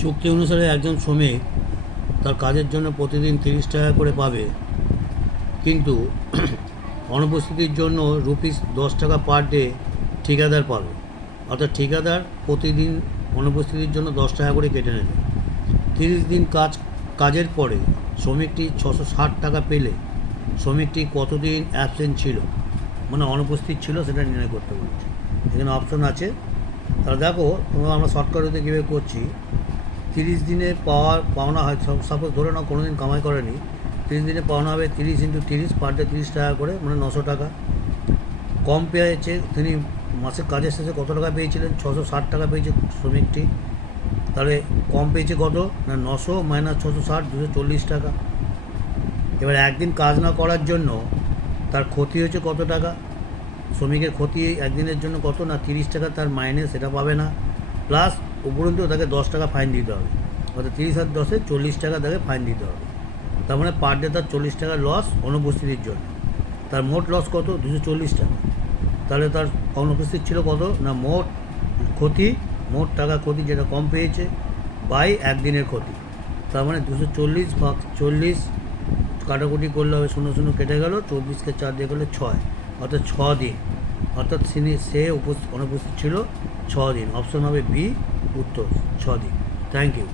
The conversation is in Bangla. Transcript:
চুক্তি অনুসারে একজন শ্রমিক তার কাজের জন্য প্রতিদিন তিরিশ টাকা করে পাবে। কিন্তু অনুপস্থিতির জন্য রুপিস দশ টাকা পার ডে ঠিকাদার পাবে। অর্থাৎ ঠিকাদার প্রতিদিন অনুপস্থিতির জন্য দশ টাকা করে কেটে নেবে। তিরিশ দিন কাজ, কাজের পরে শ্রমিকটি ছশো ষাট টাকা পেলে শ্রমিকটি কতদিন অ্যাবসেন্ট ছিল মানে অনুপস্থিত ছিল সেটা নির্ণয় করতে বলছে। এখানে অপশন আছে। তাহলে দেখো, তোমরা আমরা শর্টকাটে কীভাবে করছি? তিরিশ দিনে পাওয়ার পাওনা হয় সাপোজ ধরে নাও কোনো দিন কামাই করেনি, তিরিশ দিনে পাওনা হবে তিরিশ ইন্টু তিরিশ পার ডে তিরিশ টাকা করে মানে নশো টাকা। কম পেয়েছে, তিনি মাসের কাজের শেষে কত টাকা পেয়েছিলেন? ছশো ষাট টাকা পেয়েছে শ্রমিকটি। তাহলে কম পেয়েছে কত? না, নশো মাইনাস ছশো ষাট, দুশো চল্লিশ টাকা। এবার একদিন কাজ না করার জন্য তার ক্ষতি হয়েছে কত টাকা? শ্রমিকের ক্ষতি একদিনের জন্য কত? না, তিরিশ টাকা তার মাইনে সেটা পাবে না। প্লাস উপরন্তু তাকে দশ টাকা ফাইন দিতে হবে। অর্থাৎ তিরিশ আর দশে চল্লিশ টাকা তাকে ফাইন দিতে হবে। তার মানে পার ডে তার চল্লিশ টাকা লস অনুপস্থিতির জন্য। তার মোট লস কত? দুশো চল্লিশ টাকা। তাহলে তার অনুপস্থিত ছিল কত? না, মোট ক্ষতি, মোট টাকা ক্ষতি যেটা কম পেয়েছে, বাই একদিনের ক্ষতি। তার মানে দুশো চল্লিশ ভাগ চল্লিশ কাটাকুটি করলে হবে শূন্য শূন্য কেটে গেল, চব্বিশকে চার দিয়ে করলে ছয়। অর্থাৎ ছ দিন। অর্থাৎ তিনি সে উপস্থিত, অনুপস্থিত ছিল ছ দিন। অপশন হবে বি, উত্তর, ছ দিন। Thank you